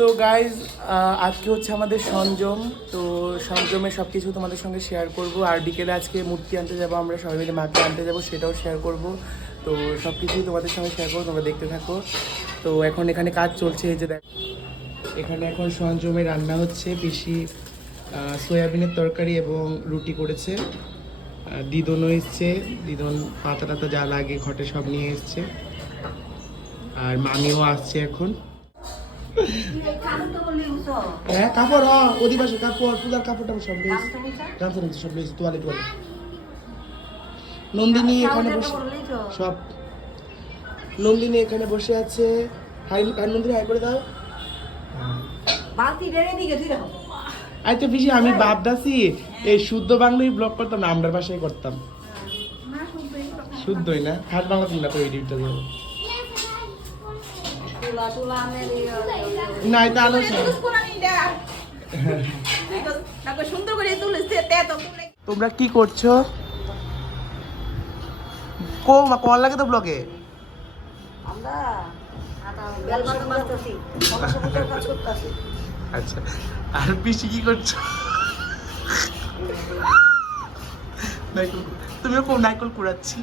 So guys আজকে হচ্ছে আমাদের সংযম। তো সংযমে সব কিছু তোমাদের সঙ্গে শেয়ার করব। আর বিকেলে আজকে মূর্তি আনতে যাবো, আমরা সবাই মিলে মাকে আনতে যাবো, সেটাও শেয়ার করব। তো সব কিছুই তোমাদের সঙ্গে শেয়ার করবো, তোমরা দেখতে থাকো। তো এখন এখানে কাজ চলছে, এই যে দেখ এখানে এখন সংযমে রান্না হচ্ছে। পিসি সয়াবিনের তরকারি এবং রুটি করেছে। দিদনও এসছে, দিদন পাতা টাতা যা লাগে ঘটে সব নিয়ে এসছে। আর মামিও আসছে এখন। হ্যাঁ কাপড়, অধিবাসী কাপড়, পূজার কাপড় টাপড় সব লেগেছে, গামছা নিচ্ছে সব লেগেছে, তোয়ালে টোয়ালে। নন্দিনী এখানে বসে সব, নন্দিনী এখানে বসে আছে। হাই নন্দিনী, হাই করে দাও। আই তো বেশি আমি ভাবতাছি এই শুদ্ধ বাংলায় ব্লগ করতাম না, আমরার ভাষায় করতাম। শুদ্ধই না, হাট বাংলা তুমি না করে এডিটটা দেবো না, এটা আলোচনা। তোমরা কি করছো? কোন লাগে তো ব্লগে? আচ্ছা, আর পিসি কি করছো? তুমিও কোন নাইকল কুড়াচ্ছি?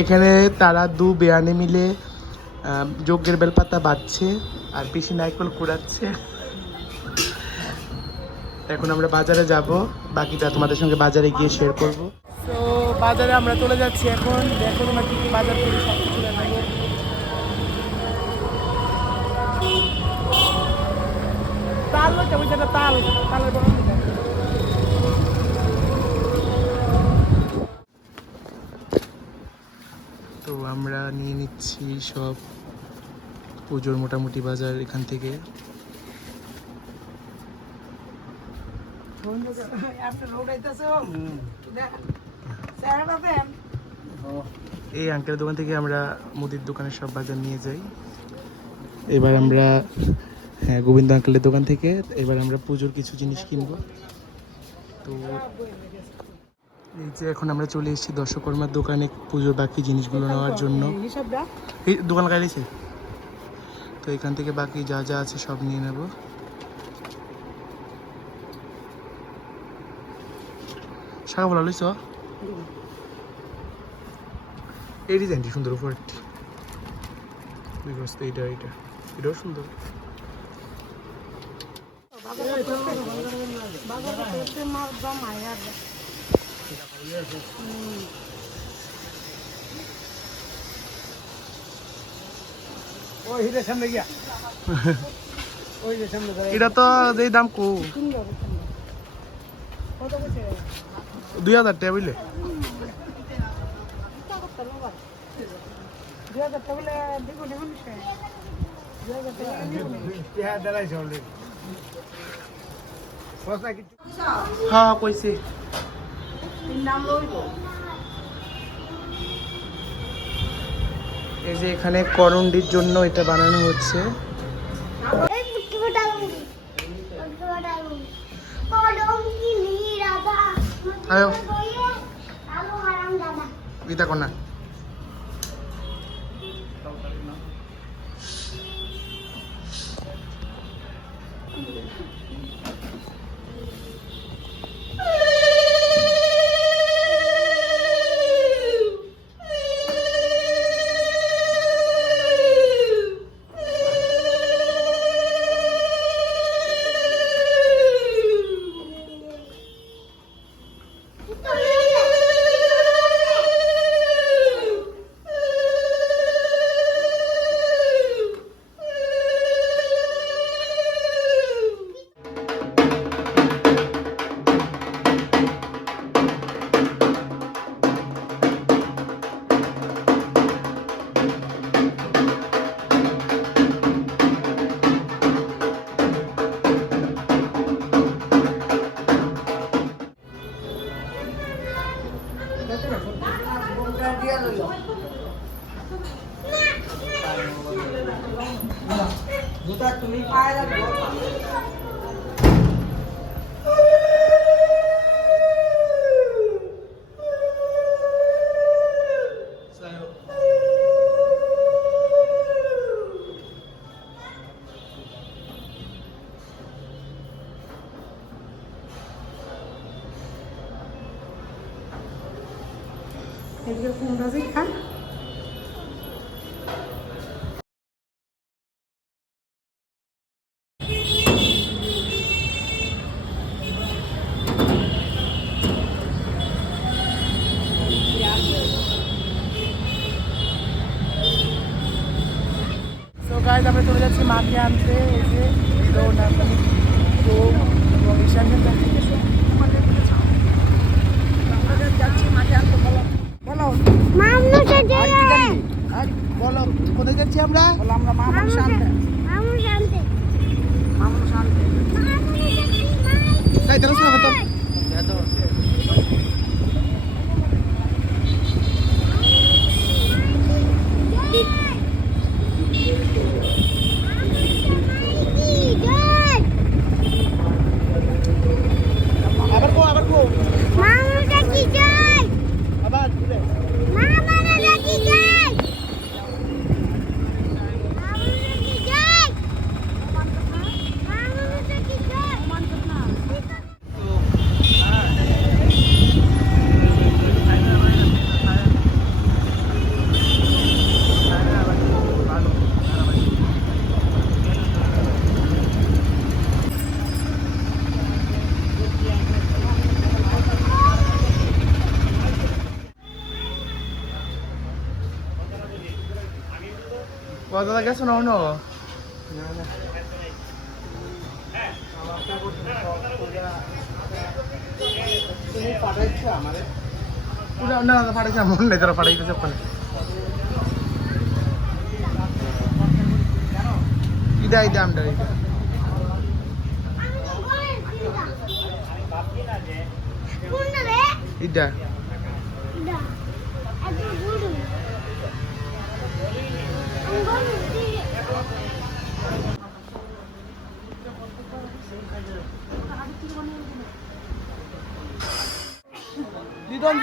এখানে তারা দু বেয়ানে মিলে যজ্ঞের বেলপাতা বাজছে আর পিসি নাইকল কুড়াচ্ছে। এখন আমরা বাজারে যাব, বাকিটা তোমাদের সঙ্গে বাজারে গিয়ে শেয়ার করব। তো বাজারে আমরা চলে যাচ্ছি এখন। দেখো তোমরা কি কি বাজার করি, সব কিছু দেখাবো। তাল লইতে ওই যেটা তাল, তালের বড় তো আমরা নিয়ে নিচ্ছি সব পুজোর মোটামুটি বাজার এখান থেকে। এই আঙ্কেলের দোকান থেকে আমরা মুদির দোকানের সব বাজার নিয়ে যাই। এবার আমরা গোবিন্দ আঙ্কেলের দোকান থেকে এবার আমরা পুজোর কিছু জিনিস কিনবো। তো এই যে এখন আমরা চলে এসেছি দর্শকর্মার দোকানে পুজোর বাকি জিনিসগুলো নেওয়ার জন্য। এই দোকান গাড়িছে, তো এখান থেকে বাকি যা যা আছে সব নিয়ে নেব। শাখা বলা লইছ, এই ডিজাইনটি সুন্দর, উপরটি এইটা এইটা এটাও সুন্দর। এটা তো যেই দাম কো 2000 টাকা বুঝলে। হ্যাঁ কইছি এই যে এখানে করন্ডির জন্য এটা বানানো হচ্ছে। গীতা কন্যা এদিকে কুমড়া দিয়ে খান। তো গাইজ আমরা চলে যাচ্ছি মাকে আনতে। এই যে হিরো নামি তো এবং ঈশানকে যাচ্ছি মাকে আনতে। বলো বলো কোথায় যাচ্ছি আমরা? বলো আমরা মা মানুষ আনতে। মানুষ আনতে তাই তেরোশ না তো আবার কো আবার কথা গেছো না অন্য না ফাটাইছে মন নেই তারা ফাটাইতেছে ওখানে ইদা ইদা আমটা ইদা ইদা দিদন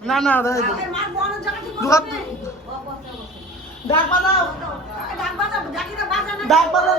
না না দুহাত ডাক বাজাও ডাক বাজাও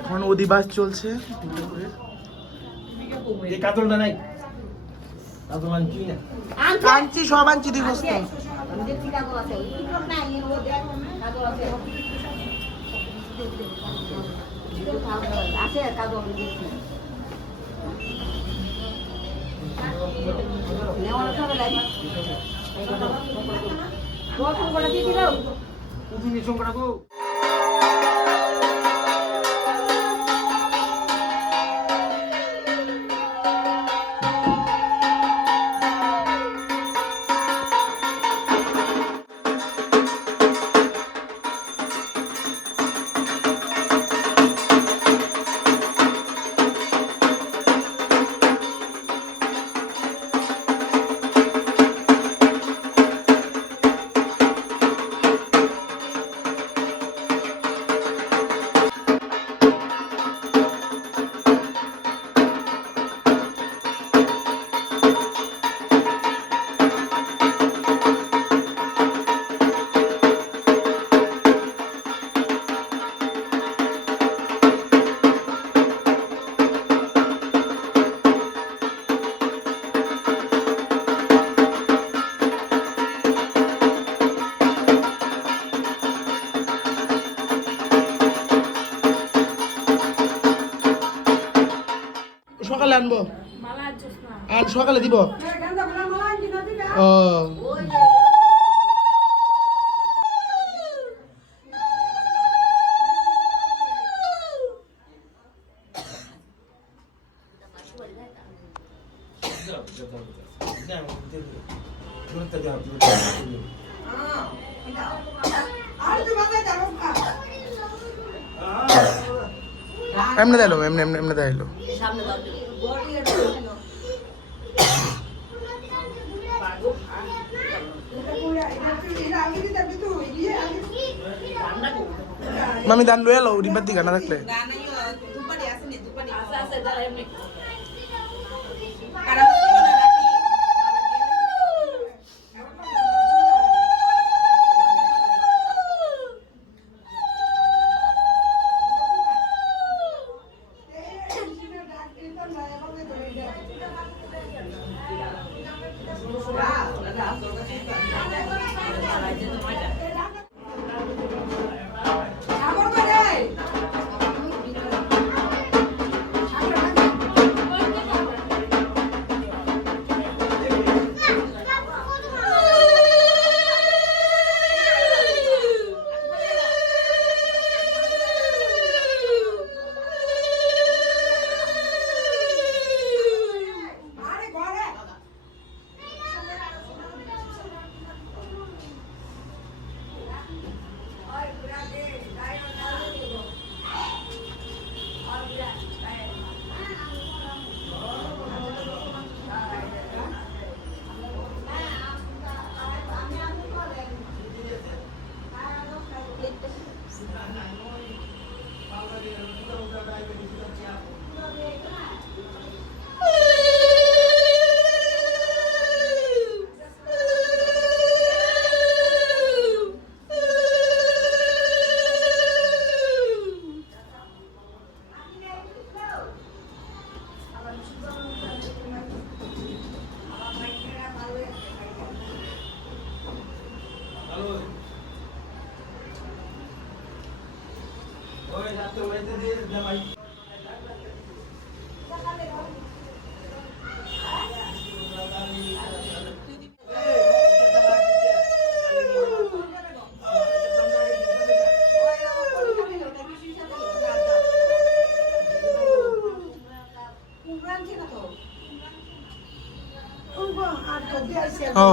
এখন অধিবাস চলছে এই কাতলটা নাই কাতল আনছি না আনছি সব আনছি 2 বস্তা কুচি নিয়ে সংকট রাখো সকালে আনবো আর সকালে দিব ও এমনি দিলো এমনি দিলো মামি দান লয়ে এলো ডিব্বার দিকে না থাকলে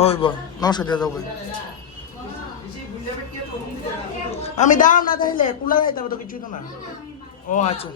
হইব নশো দিয়ে যাবো আমি দাম না তাইলে কুলা খাইতে হবে তো কিছুই তো না ও আচ্ছা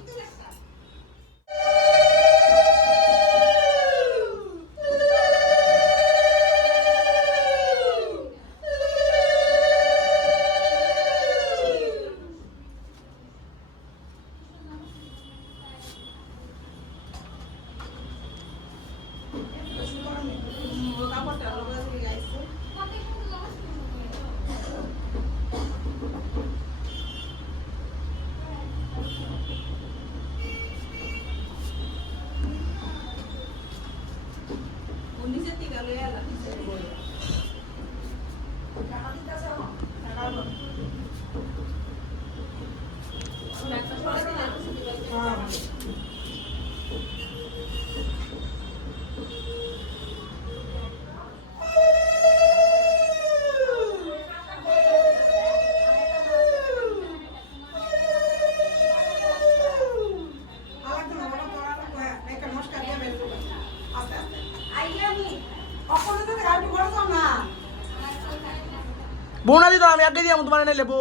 বউ না দিত আমি আগে দিয়ে তোমার এনে লেবো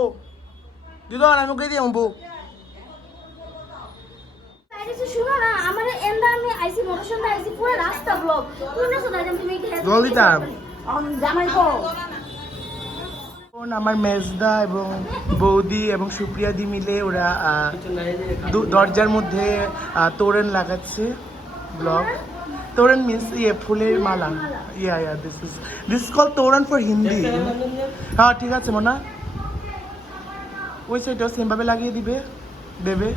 দিত আমি ওকে দিয়ে বউ শুনো না আমার এন্ডা আমি আইসি মোটরসাইকেল না আইসি পুরো রাস্তা ব্লক তুমি না শোনা তুমি জল দিতাম জামাই কো আমার মেজদা এবং বৌদি এবং সুপ্রিয়া দি মিলে ওরা দরজার মধ্যে তোরণ লাগাচ্ছে ব্লক তোরণ মিন্স ফুলের মালা yeah this call toran for Hindi হ্যাঁ ঠিক আছে মোনা ওই সাইডটাও সেমভাবে লাগিয়ে দিবে দেবে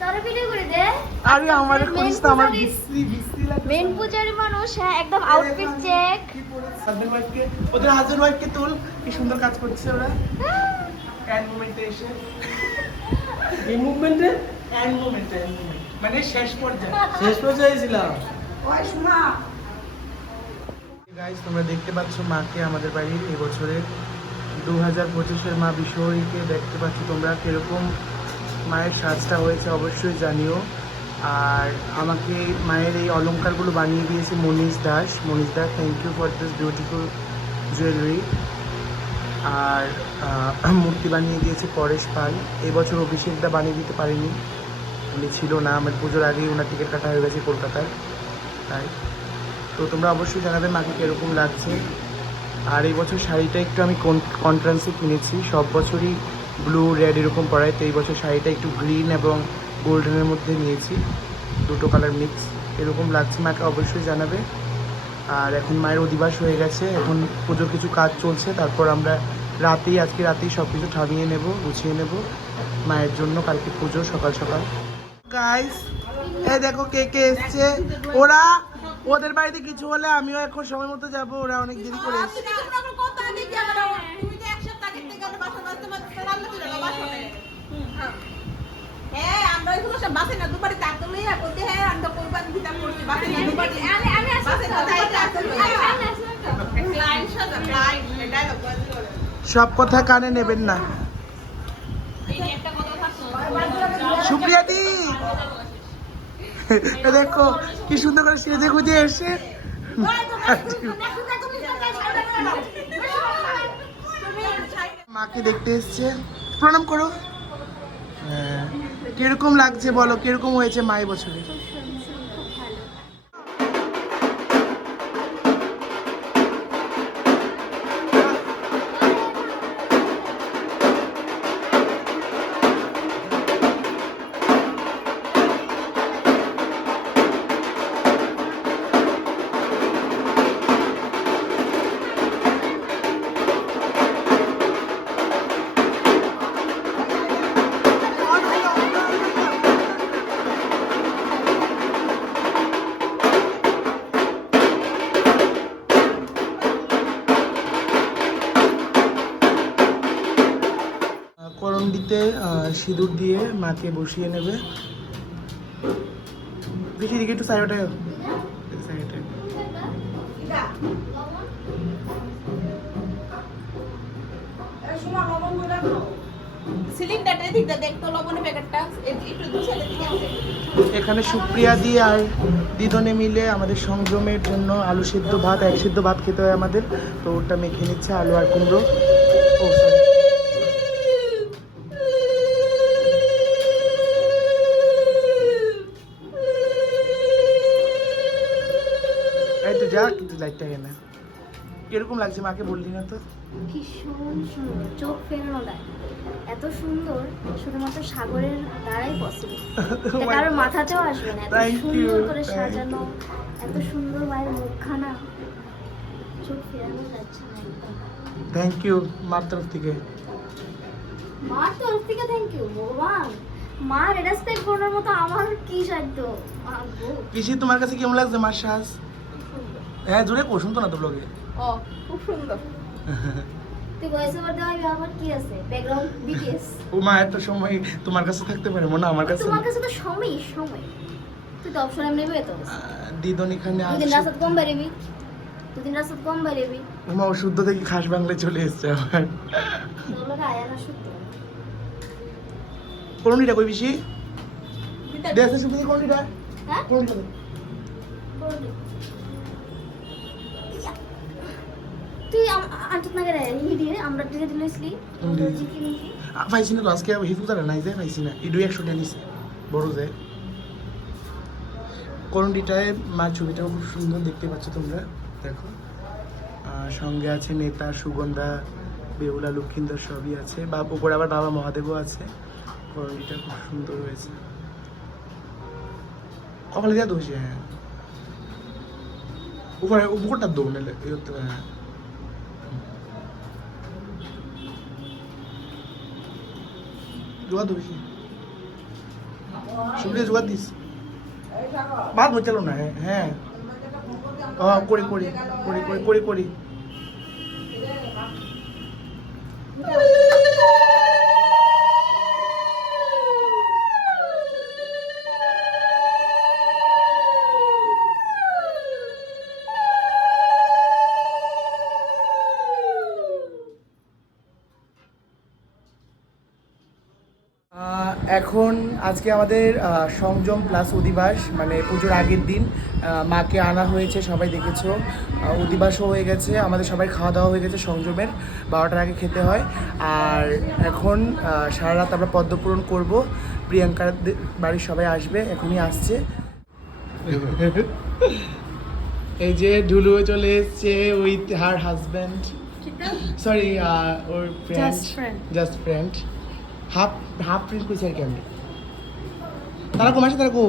তারে ভিডিও করে দে আরে আমার করিস না আমার বিশ্রী লাগে মেন পূজারি মানুষ হ্যাঁ একদম আউটফিট চেক হাজবেন্ড ওয়াইফকে ওদের হাজবেন্ড ওয়াইফকে তুল কি সুন্দর কাজ করছে ওরা এন্ড মোমেন্টে এসে এই মুভমেন্টে এন্ড মোমেন্ট মানে শেষ পর্যায়ে শেষ পর্যায়ে ছিলাম। ওই শোনা গাইস তোমরা দেখতে পাচ্ছ মাকে আমাদের বাড়ির এবছরে 2025-এর মা বিশ্বহরীকে দেখতে পাচ্ছ তোমরা কিরকম মায়ের সাজটা হয়েছে অবশ্যই জানিও। আর আমাকে মায়ের এই অলংকারগুলো বানিয়ে দিয়েছে Manish Das. Manish Das thank you for this beautiful jewellery. আর মূর্তি বানিয়ে দিয়েছে পরেশ পাল। এবছর অভিষেকটা বানিয়ে দিতে পারিনি, উনি ছিল না, আমার পুজোর আগেই ওনার টিকিট কাটা হয়ে গেছে কলকাতায়। তাই তো তোমরা অবশ্যই জানাবে মাকে কীরকম লাগছে। আর এই বছর শাড়িটা একটু আমি কন্ট্রাস্টে কিনেছি, সব বছরই ব্লু রেড এরকম পরাই, তো এই বছর শাড়িটা একটু গ্রিন এবং গোল্ডেনের মধ্যে নিয়েছি, দুটো কালার মিক্স। এরকম লাগছে মাকে অবশ্যই জানাবে। আর এখন মায়ের অধিবাস হয়ে গেছে, এখন পুজোর কিছু কাজ চলছে, তারপর আমরা আজকে রাতেই সব কিছু থামিয়ে নেব, গুছিয়ে নেব মায়ের জন্য, কালকে পুজো সকাল সকাল। গাইস এই দেখো কে কে এসছে, ওদের বাড়িতে কিছু হলে আমিও এখন সময় মতো যাবো, ওরা অনেক দেরি করে এসছে। সব কথা কানে নেবেন না। সুপ্রিয়া দি দেখো কি সুন্দর করে সেজে গুজে এসে মাকে দেখতে এসছে, প্রণাম করো। কিরকম লাগছে বলো, কিরকম হয়েছে মা এই বছরে? করন্ডিতে সিঁদুর দিয়ে মাকে বসিয়ে নেবে। দেখি দিকে একটু সাইডে সিলিন্ডারটা দিকটা দেখতো লবণের প্যাকেটটা একটু দুসাইডে দিকে আছে। এখানে সুপ্রিয়া দিয়ে আর দিদনে মিলে আমাদের সংযমের জন্য আলু সিদ্ধ ভাত, এক সিদ্ধ ভাত খেতে হয় আমাদের, তো ওটা মেখে নিচ্ছে আলু আর কুমড়ো। ও সরি, এই তো যা কিন্তু লাইটটা কেনা। কিরকম লাগছে মাকে বললি না তো? ভীষণ সুন্দর, চোখ ফেরানো দেয়, এত সুন্দর শুধুমাত্র সাগরের দ্বারাই পসিবল, কারোর মাথাতেও আসবে না। এত Thank you, সুন্দর করে thank সাজানো, এত সুন্দর মায়ের মুখখানা, চোখ ফেরানো যাচ্ছে না একদম। থ্যাংক ইউ মার তরফ থেকে। মার তরফ থেকে থ্যাংক ইউ ভগবান। মার রেসপেক্ট করার মতো আমার কি সাধ্য। পিসি তোমার কাছে কেমন লাগছে মার সাজ? হ্যাঁ জোরে কো, শুনতো না তো ব্লগে। ও খুব সুন্দর। তুই ভয়েস ওভার দেওয়ার ব্যাপার কি আছে? Background BTS. ও মা এত সময় তোমার কাছে থাকতে পারে মনে, আমার কাছে তোমার কাছে তো সময় তুই তো অপশন এমনি নেবে তো। দিদন এখানে দুদিন আছে। রাস্তা কম বেরিবি। মা ও শুদ্ধ থেকে খাস বাংলায় চলে এসছে আবার। তোর আয়া না শুদ্ধ। কোনটা কই পিসি? দেশে শুদ্ধ কোনটা? হ্যাঁ? কোনটা? তুই আন্টত না করে হিডি আমরা দিকে দিলছিলি আমরা জিকি নিকি পাইছি না তো আজকে হিফু তারা নাই যায় পাইছি না ইডু 100 টাকা নিছে বড় যায় করুণডিটায় মার ছবিটাও খুব সুন্দর দেখতে পাচ্ছ তোমরা দেখো সঙ্গে আছে নেতা সুগন্ধা বেহুলা লক্ষিন্দর সবই আছে বা উপরে আবার বাবা মহাদেবও আছে করুণডিটা খুব সুন্দর হয়েছে কপালে দেওয়া দোষ হ্যাঁ উপরটা দৌ নাহলে হ্যাঁ জোয়া দোষী সুপ্রিয়া জোয়া দিস বাদ হয়ে চলো না হ্যাঁ করি করি করি করি করি করি এখন আজকে আমাদের সংযম প্লাস অধিবাস মানে পুজোর আগের দিন মাকে আনা হয়েছে সবাই দেখেছো অধিবাসও হয়ে গেছে আমাদের সবাই খাওয়া দাওয়া হয়ে গেছে সংযমের 12টার আগে খেতে হয় আর এখন সারা রাত আমরা পদ্মপূরণ করব প্রিয়াঙ্কার বাড়ির সবাই আসবে এখনই আসছে এই যে ঢুলুও চলে এসছে with her husband sorry or friend just friend half print কইছে আর কেমন তারা কম আসে তারা কো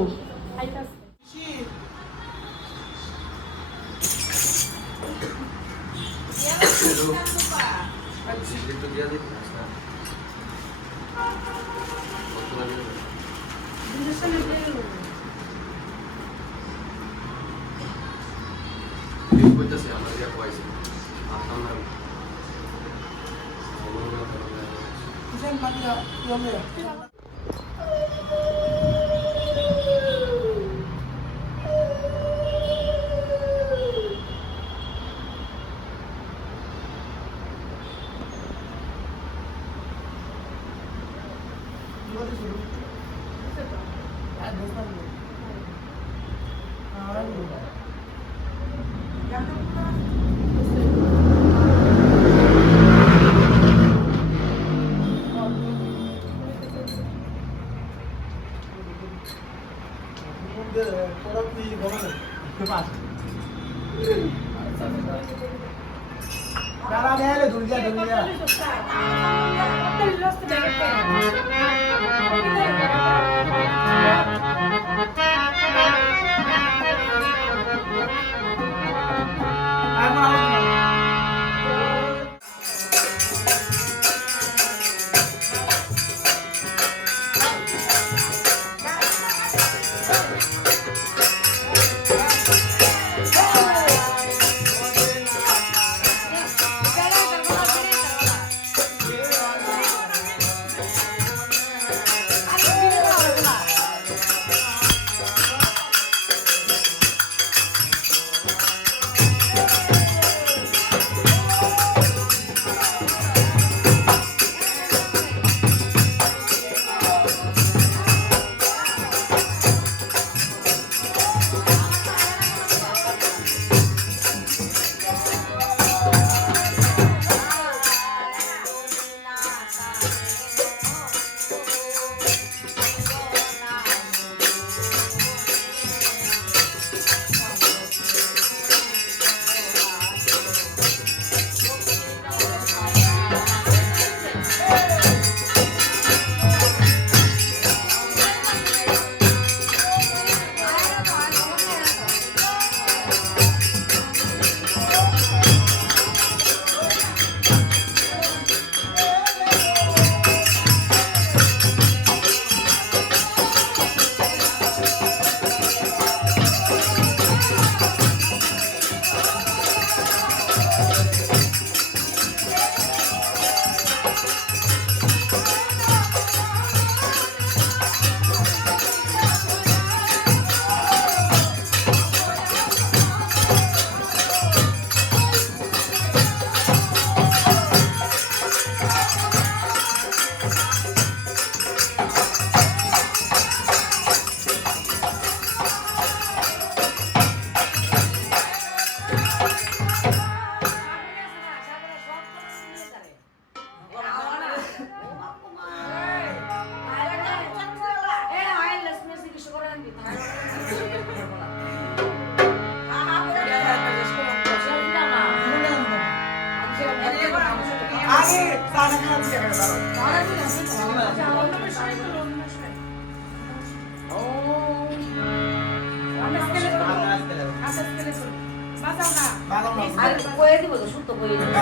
আর কয়ে দিব তো সুতো কয়ে দিব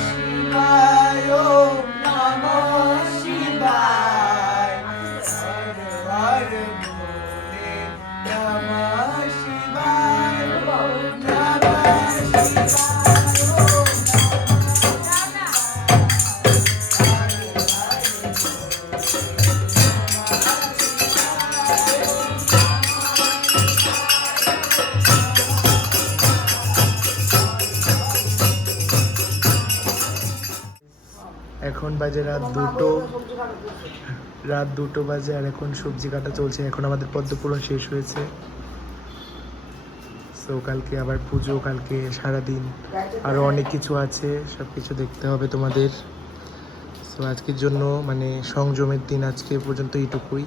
শিবায় ওম নমঃ শিবায় হর হর ভোলে নমঃ শিবায় ওম নমঃ এখন বাজে রাত 2 বাজে আর এখন সবজি কাটা চলছে। এখন আমাদের পদ্ম পূরণ শেষ হয়েছে। সো কালকে আবার পুজো, কালকে সারাদিন আরও অনেক কিছু আছে, সব কিছু দেখতে হবে তোমাদের। সো আজকের জন্য মানে সংযমের দিন আজকে পর্যন্ত এইটুকুই।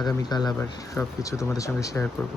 আগামীকাল আবার সব কিছু তোমাদের সঙ্গে শেয়ার করব।